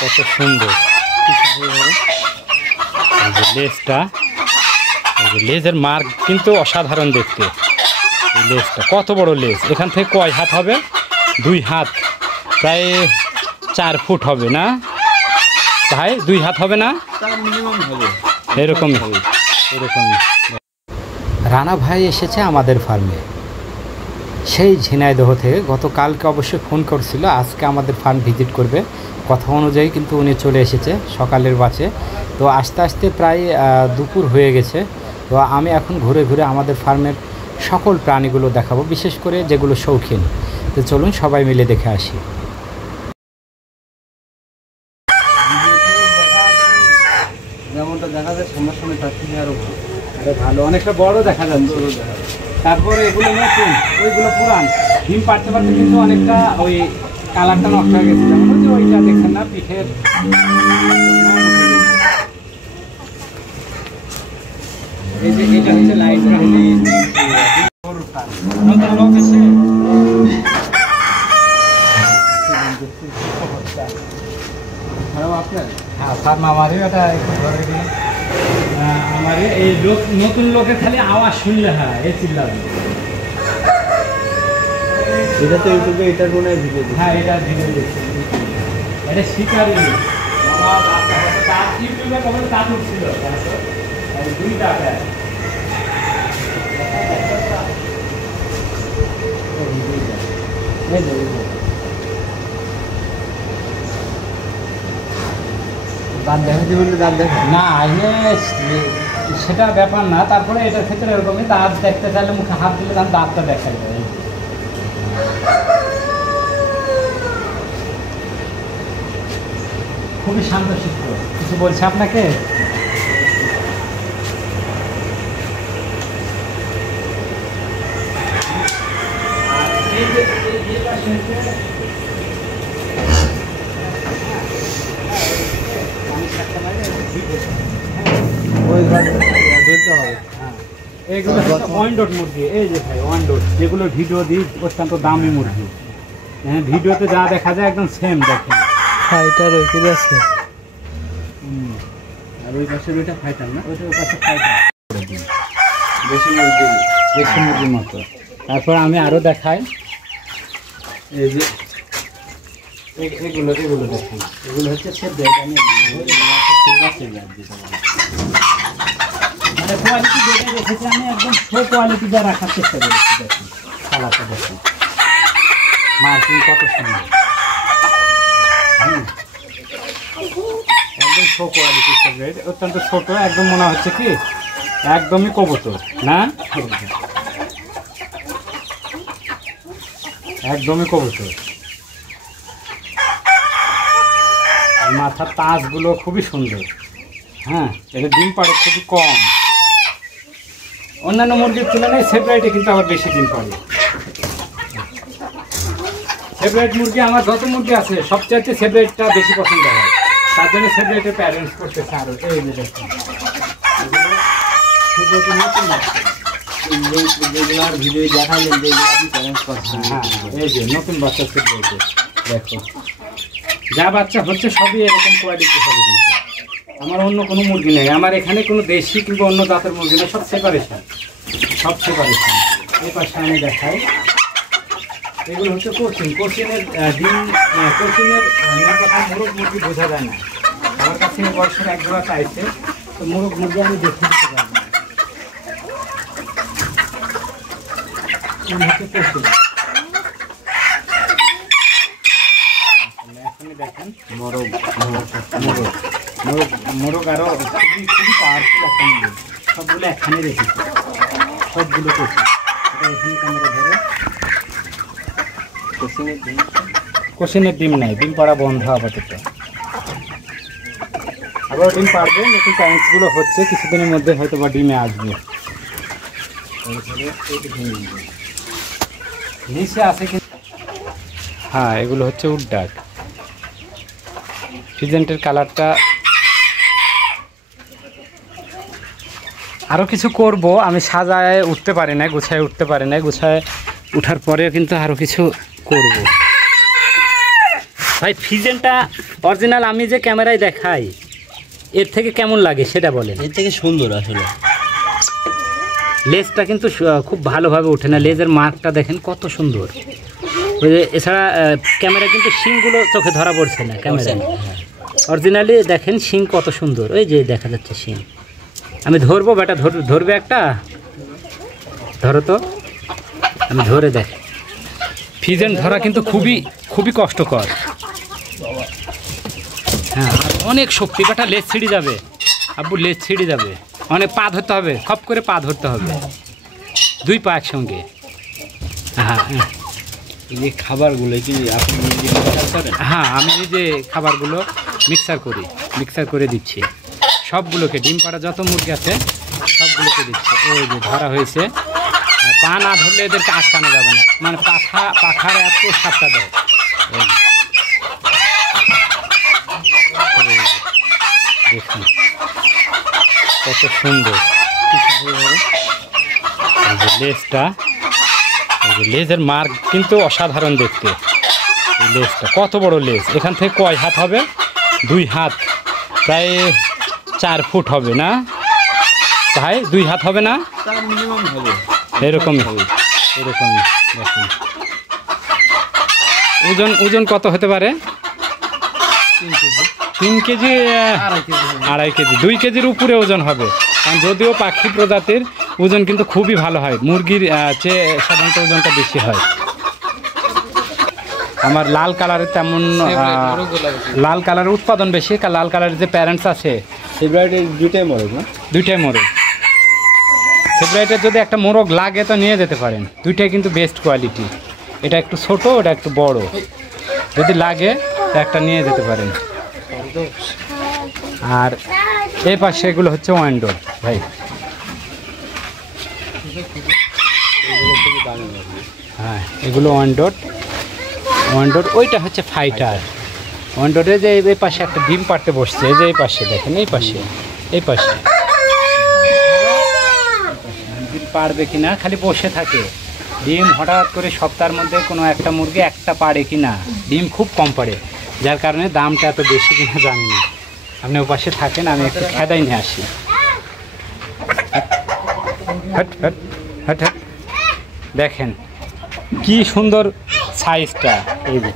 কত সুন্দর এই যে লেজটা, এই যে লেজের মার্ক কিন্তু অসাধারণ দেখতে। এই লেজটা কত বড় লেজ, এখান থেকে কয় হাত হবে? 2 হাত, প্রায় 4 ফুট হবে না ভাই? 2 হাত হবে না? মিনিমাম হবে, এরকমই এরকমই। রানা ভাই এসেছে আমাদের ফার্মে সেই ঝিনাইদহ থেকে। গতকালকে অবশ্যই ফোন করছিল, আজকে আমাদের ফার্ম ভিজিট করবে। কথা অনুযায়ী কিন্তু উনি চলে এসেছে সকালের বাসে। তো আস্তে আস্তে প্রায় দুপুর হয়ে গেছে। তো আমি এখন ঘুরে ঘুরে আমাদের ফার্মের সকল প্রাণীগুলো দেখাবো, বিশেষ করে যেগুলো শৌখিন। তো চলুন সবাই মিলে দেখে আসি। যেমনটা দেখা যায় সামনাসামনি তার থেকে আরো ভালো, অনেকটা বড় দেখা যাচ্ছে। তারপরে এগুলো নতুন, ওইগুলো পুরান। ডিম পাড়তে পারতে কিন্তু অনেকটা ওই কালারটা নষ্ট হয়ে গেছে। যেমন ওই যে ওইটা দেখছেন না, পিঠের এই যে এটা হচ্ছে লাইট নতুন লোক এসে আপনার হ্যাঁ ফার্ম আমারই এটা আমার এই লোক নতুন লোকের খালি আওয়াজ শুনলে হ্যাঁ এই চিল্লাবে। এটা তো ইউটিউবে এটার মনে হয় ভিডিও, হ্যাঁ এটা ভিডিও দেখছি, এটা শিকারি। আমার তার ইউটিউবে কখন কাজ উঠছিল 2 টাকা। দাঁত দেখাতে বললে দাঁত দেখা না সেটা ব্যাপার না। তারপরে এটার ক্ষেত্রে এরকমই, দাঁত দেখতে চাইলে মুখে হাত দিলে তার দাঁতটা দেখা যায়। খুবই শান্তশিষ্ট। কিছু বলছে আপনাকে? ওই বলতে হবে। এগুলো ওয়ানডট মুরগি, এই যে ভাই ওয়ানডট, যেগুলো ভিডিও দিই অত্যন্ত দামি মুরগি। হ্যাঁ ভিডিওতে যা দেখা যায় একদম সেম দেখেন। ফাইটার ওইখানে আছে, আর ওই পাশের ওইটা ফাইটার না, ওইটা ওই পাশে ফাইটার বেশি মুরগি, দেশি মুরগির মতো। তারপর আমি আরও দেখাই, এই যে এগুলো এগুলো দেখুন, এগুলো হচ্ছে সেব্রেড। আমি মানে কোয়ালিটি যেটা রেখেছি আমি একদম শো কোয়ালিটি যা রাখার চেষ্টা করেছি। দেখুন কালারটা দেখুন, মার্কিং কত সুন্দর, একদম শো কোয়ালিটি সেব্রেড, অত্যন্ত ছোটো, একদম মনে হচ্ছে কি একদমই কবুতর না, একদমই কবুতর। মাথার তাজগুলো খুবই সুন্দর। হ্যাঁ এটা ডিম পাড়ে খুবই কম, অন্যান্য মুরগির তুলনায় সেপারেটে কিন্তু আবার বেশি ডিম পাড়ে। সেপারেট মুরগি আমার যত মুরগি আছে সবচাইতে সেপারেটটা বেশি পছন্দ হয়, তার জন্য সেপারেটে প্যারেন্টস করতেছে আরও। এই যে দেখুন ভিডিও দেখালেন যে আপনি প্যারেন্টস করছেন। হ্যাঁ এই যে নতুন বাচ্চা সেপারেটে দেখো, যা বাচ্চা হচ্ছে সবই এরকম কোয়ালিটি হবে। কিন্তু আমার অন্য কোনো মুরগি নেই, আমার এখানে কোনো দেশি কিংবা অন্য জাতের মুরগি নেই, সব সেপারেশন, সব সেপারেশন। এই পাশে আমি দেখাই, এগুলো হচ্ছে কোচিন, কোচিনের ডিম, কোচিনের কথা মোরগ মুরগি বোঝা যায় না। আমার কাছে বয়সের 1 জোড়া চাইছে, তো মোরগ মুরগি আমি দেখে দিতে পারবো না। হচ্ছে কোচিন, এখনই দেখেন মোরগ মোরগ মোরগ মোরগ আরও খুবই খুবই পাওয়ারফুল একটা মোরগ। সবগুলো একখানে রেখেছি, সবগুলো কোচিন। এটা এখানে ক্যামেরা ধরে, কোচিনের ডিম নাই, ডিম পাড়া বন্ধ আপাতত। আবার ডিম পাড়বে, নতুন প্যারেন্টসগুলো হচ্ছে, কিছুদিনের মধ্যে হয়তো বা ডিমে আসবে। নিচে আছে কি? হ্যাঁ এগুলো হচ্ছে উডডাক। ফিজেন্টের কালারটা আরও কিছু করব, আমি সাজায় উঠতে পারি না, গুছায় উঠতে পারি না, গুছায় উঠার পরেও কিন্তু আরও কিছু করব। ভাই ফিজেনটা অরিজিনাল আমি যে ক্যামেরায় দেখাই এর থেকে কেমন লাগে সেটা বলেন। এর থেকে সুন্দর আসলে। লেজটা কিন্তু খুব ভালোভাবে ওঠে না, লেজের মার্কটা দেখেন কত সুন্দর। ওই যে এছাড়া ক্যামেরা কিন্তু শিংগুলো চোখে ধরা পড়ছে না ক্যামেরায়, অরিজিনালি দেখেন শিং কত সুন্দর। ওই যে দেখা যাচ্ছে শিং। আমি ধরবো বেটা, ধরবে একটা, ধরো তো, আমি ধরে দেখ। ফিজেন ধরা কিন্তু খুবই কষ্টকর। হ্যাঁ অনেক শক্তি, বেটা লেজ ছিঁড়ে যাবে আব্বু, লেজ ছিঁড়ে যাবে। অনেক পা ধরতে হবে, খপ করে পা ধরতে হবে, 2 পা একসঙ্গে। হ্যাঁ হ্যাঁ, এই যে খাবারগুলো কি আপনি নিজে মিক্সার করেন? হ্যাঁ আমি এই যে খাবারগুলো মিক্সার করে দিচ্ছি সবগুলোকে। ডিম পাড়া যত মুরগি আছে সবগুলোকে দিচ্ছি। ওই যে ধরা হয়েছে, পা না ধরলে এদেরকে আটকানো যাবে না, মানে পাখার এত সাতটা দেয়। দেখুন কত সুন্দর লেজটা, লেজের মার্ক কিন্তু অসাধারণ দেখতে। এই লেজটা কত বড় লেজ, এখান থেকে কয় হাত হবে? 2 হাত, প্রায় 4 ফুট হবে না ভাই? 2 হাত হবে না? মিনিমাম হবে, এরকমই দেখুন। ওজন কত হতে পারে? 3 কেজি, 2.5 কেজি, 2 কেজির উপরে ওজন হবে। কারণ যদিও পাখি প্রজাতির ওজন কিন্তু খুবই ভালো হয়, মুরগির চেয়ে সাধারণত ওজনটা বেশি হয়। আমার লাল কালারের তেমন লাল কালারের উৎপাদন বেশি, লাল কালারের যে প্যারেন্টস আছে ফেব্রুয়ারিতে 2টাই মোরগ না? 2টাই মোরগ। ফেব্রুয়ারিতে যদি একটা মোরগ লাগে তো নিয়ে যেতে পারেন, 2টাই কিন্তু বেস্ট কোয়ালিটি। এটা একটু ছোট, ওটা একটু বড়, যদি লাগে তো একটা নিয়ে যেতে পারেন। আর এই পাশে এগুলো হচ্ছে ওয়ান্ডোর ভাই। হ্যাঁ এগুলো ওয়ান্ডোর। ওইটা হচ্ছে ফাইটার। ওয়ান্ডোরে যে এই পাশে একটা ডিম পাড়তে বসছে, এই যে এই পাশে দেখেন, এই পাশে ডিম পাড়বে কিনা খালি বসে থাকে। ডিম হঠাৎ করে সপ্তাহের মধ্যে কোনো একটা মুরগি একটা পাড়ে কিনা, ডিম খুব কম পাড়ে, যার কারণে দামটা এত বেশি কিনা জানি না। আপনি ও পাশে থাকেন, আমি একটু খেদাই নিয়ে আসি। দেখেন কি সুন্দর সাইজটা, এই যে।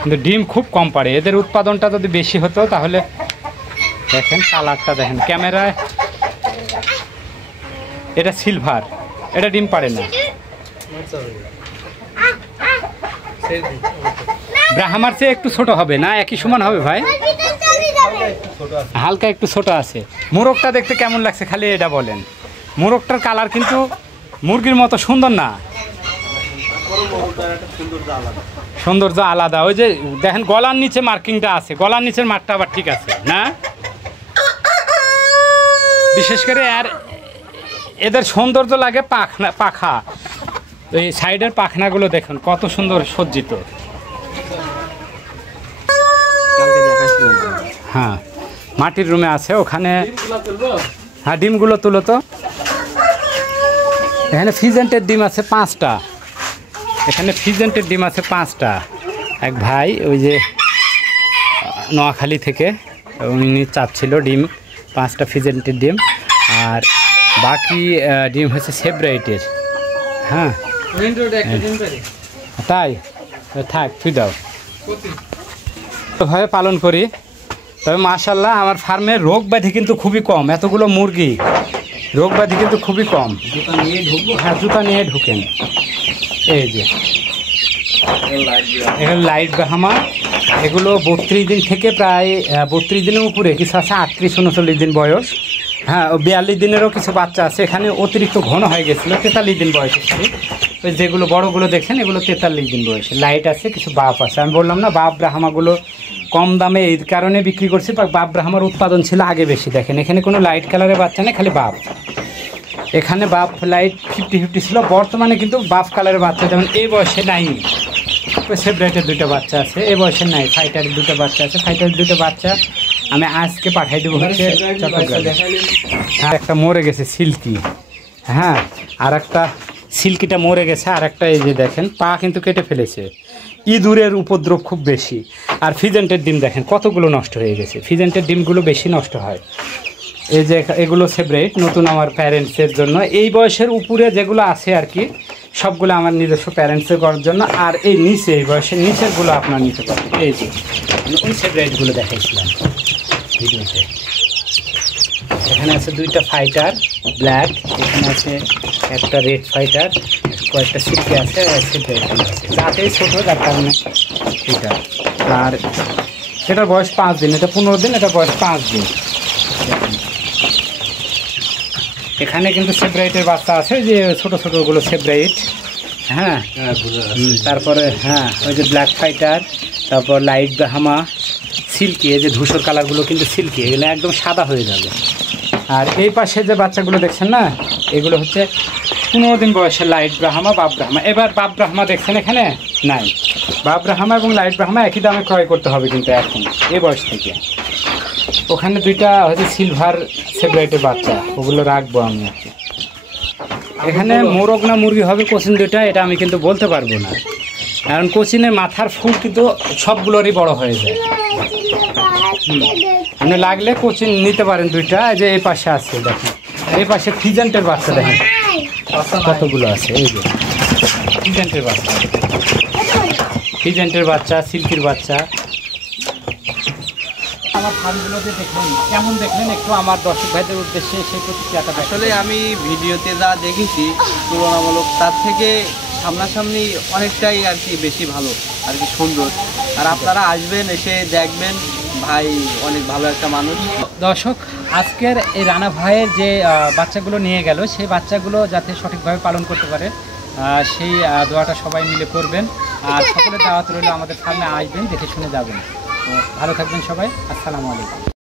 কিন্তু ডিম খুব কম পাড়ে, এদের উৎপাদনটা যদি বেশি হতো তাহলে। দেখেন কালারটা দেখেন ক্যামেরায়, এটা সিলভার, এটা ডিম পাড়ে না। ব্রাহ্মার চেয়ে একটু ছোট হবে না, একই সমান হবে ভাই? হালকা একটু ছোট আছে। মোরগটা দেখতে কেমন লাগছে খালি এটা বলেন। মোরগটার কালার কিন্তু মুরগির মতো সুন্দর না, সৌন্দর্য আলাদা। ওই যে দেখেন গলার নিচে মার্কিংটা আছে, গলার নিচের মার্কটা আবার ঠিক আছে না? বিশেষ করে আর এদের সৌন্দর্য লাগে পাখা, ওই সাইডের পাখনাগুলো দেখুন কত সুন্দর সজ্জিত। হ্যাঁ মাটির রুমে আছে ওখানে। হ্যাঁ ডিমগুলো তুলো তো। এখানে ফিজেন্টের ডিম আছে 5টা, এখানে ফিজেন্টের ডিম আছে 5টা। এক ভাই ওই যে নোয়াখালী থেকে উনি চাচ্ছিল ডিম, 5টা ফিজেন্টের ডিম, আর বাকি ডিম হচ্ছে সেব্রাইটের। হ্যাঁ তাই থাক, তুই দাও। ভাবে পালন করি, তবে মাশাআল্লাহ আমার ফার্মে রোগ ব্যাধি কিন্তু খুবই কম। এতগুলো মুরগি, রোগ ব্যাধি কিন্তু খুবই কম। জুতা নিয়ে ঢুকবো? হ্যাঁ জুতা নিয়ে ঢুকেন। এই যে এখানে লাইট ব্রাহ্মা, এগুলো 32 দিন থেকে প্রায় 32 দিনের উপরে, কিছু আছে 38-39 দিন বয়স। হ্যাঁ 42 দিনেরও কিছু বাচ্চা আছে। এখানে অতিরিক্ত ঘন হয়ে গেছিলো, 43 দিন বয়স আছে। ওই যেগুলো বড়গুলো দেখছেন এগুলো 43 দিন বয়সে। লাইট আছে, কিছু বাপ আছে। আমি বললাম না বাপ ব্রাহ্মাগুলো কম দামে এই কারণে বিক্রি করছি, বাপ ব্রাহ্মার উৎপাদন ছিল আগে বেশি। দেখেন এখানে কোনো লাইট কালারের বাচ্চা নেই, খালি বাপ। এখানে বাপ লাইট 50-50 ছিল, বর্তমানে কিন্তু বাপ কালারের বাচ্চা যেমন এই বয়সে নাই। সেব্রাইটের 2টা বাচ্চা আছে, এই বয়সে নাই। ফাইটারের 2টা বাচ্চা আছে, ফাইটারের 2টা বাচ্চা আমি আজকে পাঠাই দেবো হচ্ছে চট্টগ্রামে। হ্যাঁ একটা মরে গেছে সিল্কি, হ্যাঁ আর একটা সিল্কিটা মরে গেছে, আর একটা এই যে দেখেন পা কিন্তু কেটে ফেলেছে। ইঁদুরের উপদ্রব খুব বেশি। আর ফিজেন্টের ডিম দেখেন কতগুলো নষ্ট হয়ে গেছে, ফিজেন্টের ডিমগুলো বেশি নষ্ট হয়। এই যে এগুলো সেপারেট নতুন আমার প্যারেন্টসের জন্য, এই বয়সের উপরে যেগুলো আছে আর কি সবগুলো আমার নিজস্ব প্যারেন্টসের করার জন্য। আর এই নিচে এই বয়সের নিচেরগুলো আপনার নিতে পারেন। এই যে ওই সেপারেটগুলো দেখাইছিলাম ভিডিওতে। এখানে আছে 2টা ফাইটার ব্ল্যাক, এখানে আছে একটা রেড ফাইটার, কয়েকটা সিল্কি আছে, সেপারেট আছে যাতে ছোটো, যার কারণে এটা। আর এটার বয়স 5 দিন, এটা 15 দিন, এটার বয়স 5 দিন। এখানে কিন্তু সেপারেটের বাচ্চা আছে, যে ছোটো ছোটোগুলো সেপারেট। হ্যাঁ, তারপরে হ্যাঁ ওই যে ব্ল্যাক ফাইটার, তারপর লাইট ব্রাহ্মা, সিল্কি, এই যে ধূসর কালারগুলো কিন্তু সিল্কি, এগুলো একদম সাদা হয়ে যাবে। আর এই পাশে যে বাচ্চাগুলো দেখছেন না, এগুলো হচ্ছে 15 দিন বয়সের লাইট ব্রাহ্মা, বাপ ব্রাহ্মা। এবার বাপ ব্রাহ্মা দেখছেন এখানে নাই, বাপ ব্রাহ্মা এবং লাইট ব্রাহ্মা একই দামে ক্রয় করতে হবে কিন্তু এখন এই বয়স থেকে। ওখানে 2টা হচ্ছে সিলভার সেপারেটের বাচ্চা, ওগুলো রাখবো আমি। এখানে মোরগ না মুরগি হবে কোচিন 2টা, এটা আমি কিন্তু বলতে পারবো না, কারণ কোচিনের মাথার ফুল কিন্তু সবগুলোরই বড় হয়ে যায়। আপনি লাগলে কোচিন নিতে পারেন 2টা। যে এই পাশে আছে দেখেন, এই পাশে ফিজেন্টের বাচ্চা দেখেন কতগুলো আছে। এই যে ফিজেন্টের বাচ্চা, ফিজেন্টের বাচ্চা, সিল্কির বাচ্চা। আমার ফার্মগুলোতে দেখলেন কেমন দেখলেন, একটু আমার দর্শক ভাইদের উদ্দেশ্যে সেই প্রতিক্রিয়াটা। আসলে আমি ভিডিওতে যা দেখেছি তুলনামূলক তার থেকে সামনাসামনি অনেকটাই আর কি বেশি ভালো আর কি সুন্দর। আর আপনারা আসবেন, এসে দেখবেন, ভাই অনেক ভালো একটা মানুষ। দর্শক, আজকের এই রানা ভাইয়ের যে বাচ্চাগুলো নিয়ে গেল, সেই বাচ্চাগুলো যাতে সঠিকভাবে পালন করতে পারে সেই দোয়াটা সবাই মিলে করবেন। আর সকলের দাওয়াত রইল, আমাদের সামনে আসবেন, দেখে শুনে যাবেন। তো ভালো থাকবেন সবাই, আসসালামু আলাইকুম।